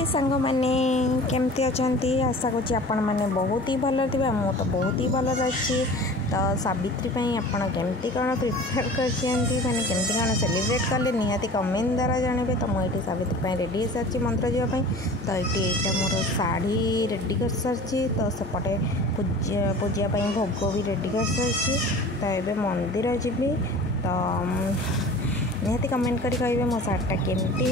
हाय सांग मैंने केमती अच्छी आशा करुँच आपण मैंने बहुत ही भल थे मु तो बहुत ही भल अच्छी तो सावित्री आपण केमती कौन प्रिपेयर कर मैंने केमती कौन सेलिब्रेट कले निहाती कमेंट द्वारा जानवे तो मुझे सावित्री रेडी हो सारी मंत्र जावाई तो ये मोर शाढ़ी रेडी कर सारी तो सेपटे पूजापी भोग भी रेडी कर सारी तो ये मंदिर जी तो निहाती कमेंट करी कहे मो शाढ़ीटा केमती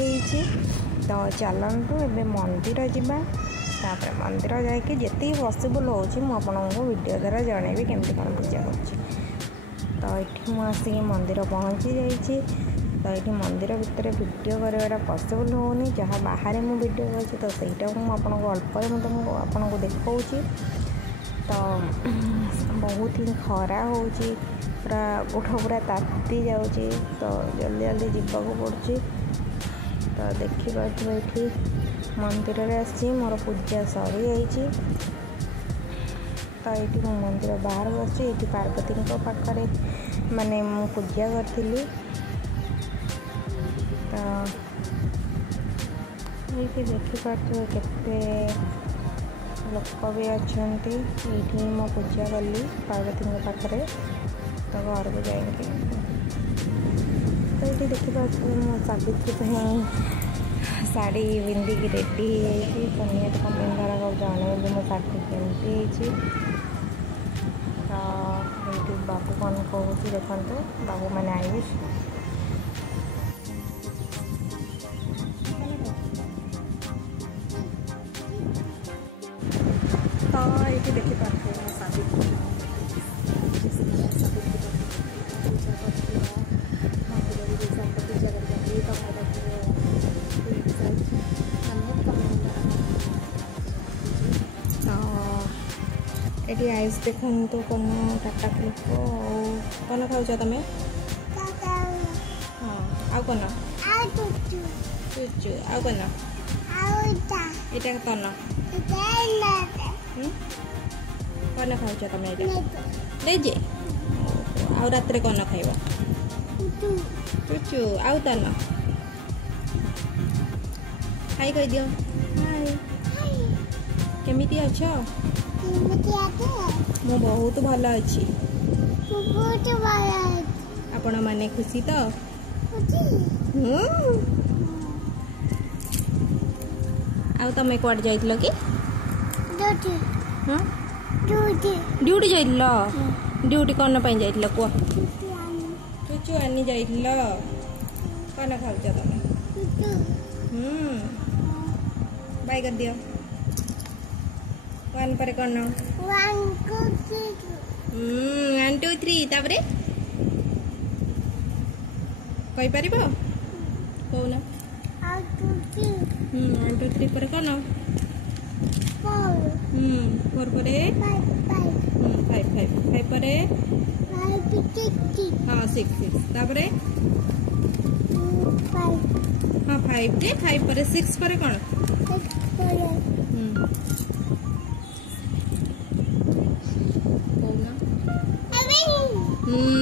तो चलतु ए मंदिर जापर मंदिर जाकि जी पॉसिबल हो वीडियो द्वारा जनइबी केमती कौन पूजा कर तो ये आसिक मंदिर पहुँची जाइए तो ये मंदिर भितर वीडियो कराटा पॉसिबल होनी जहाँ बाहर मुझे वीडियो कर तो सहीटा मुझे अल्प तुमको आपको देखा तो बहुत ही खरा हो पूरा गोठ पूरा ताती जाऊँगी तो जल्दी जल्दी जीवाक पड़ुची तो देखिए ये मंदिर आसी मोर पूजा सरी जाइए तो ये मो मंदिर बाहर बस ये पार्वती पाखे माने मु पूजा करी तो ये देखिपे केते लोक भी अच्छा ये मो पूजा कली पार्वती पाखे तो घर को जाएंगे तो ये देखिए मो सावित्री शाढ़ी पिंधिकी रेडी तो निहत कमेंट द्वारा जन मो शाढ़ी केमती तो ये बाबू कौन कहूँ देखो बाबू मैंने आए तो ये देखिए मो सावित्री ये आइस देखो तो कौन टाटा क्लिप कौन खाऊ तुम हाँ आउ कौन चुचु आउ कौन ये कौन कौन खाऊ तुम ये आउ रात कौन खाइब चुचु आउ तन हाय कह दियो हाय केमिति अच्छ मु बहुत भल अच्छी आपण माने खुशी तो आउ तमे कुआड जाइतलो कि ड्यूटी जाइतलो ड्यूटी कौन पे जाइतलो को चुचु आनी जाइतलो कौन खाउछ तमे बाय कर दियो वन पर कौन 1 2 3 तापरे कहि परिबो कोना 1 2 3 पर कौन 4 परे 5 5 परे हाँ 6 तापरे हाँ 5 के 5 परे 6 परे कौन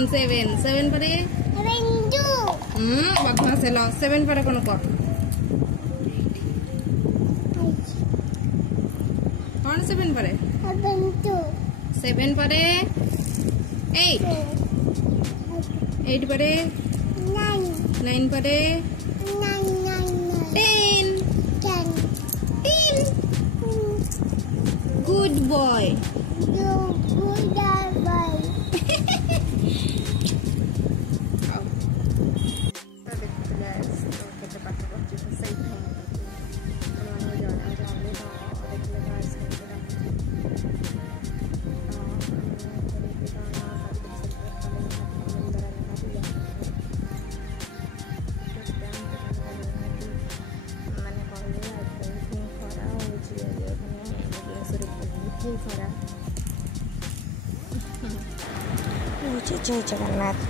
7 परे बदमाश है 7 परे कौन कौन 7 परे 7 परे 8 परे 9 परे 10 गुड बॉय जय जगन्नाथ।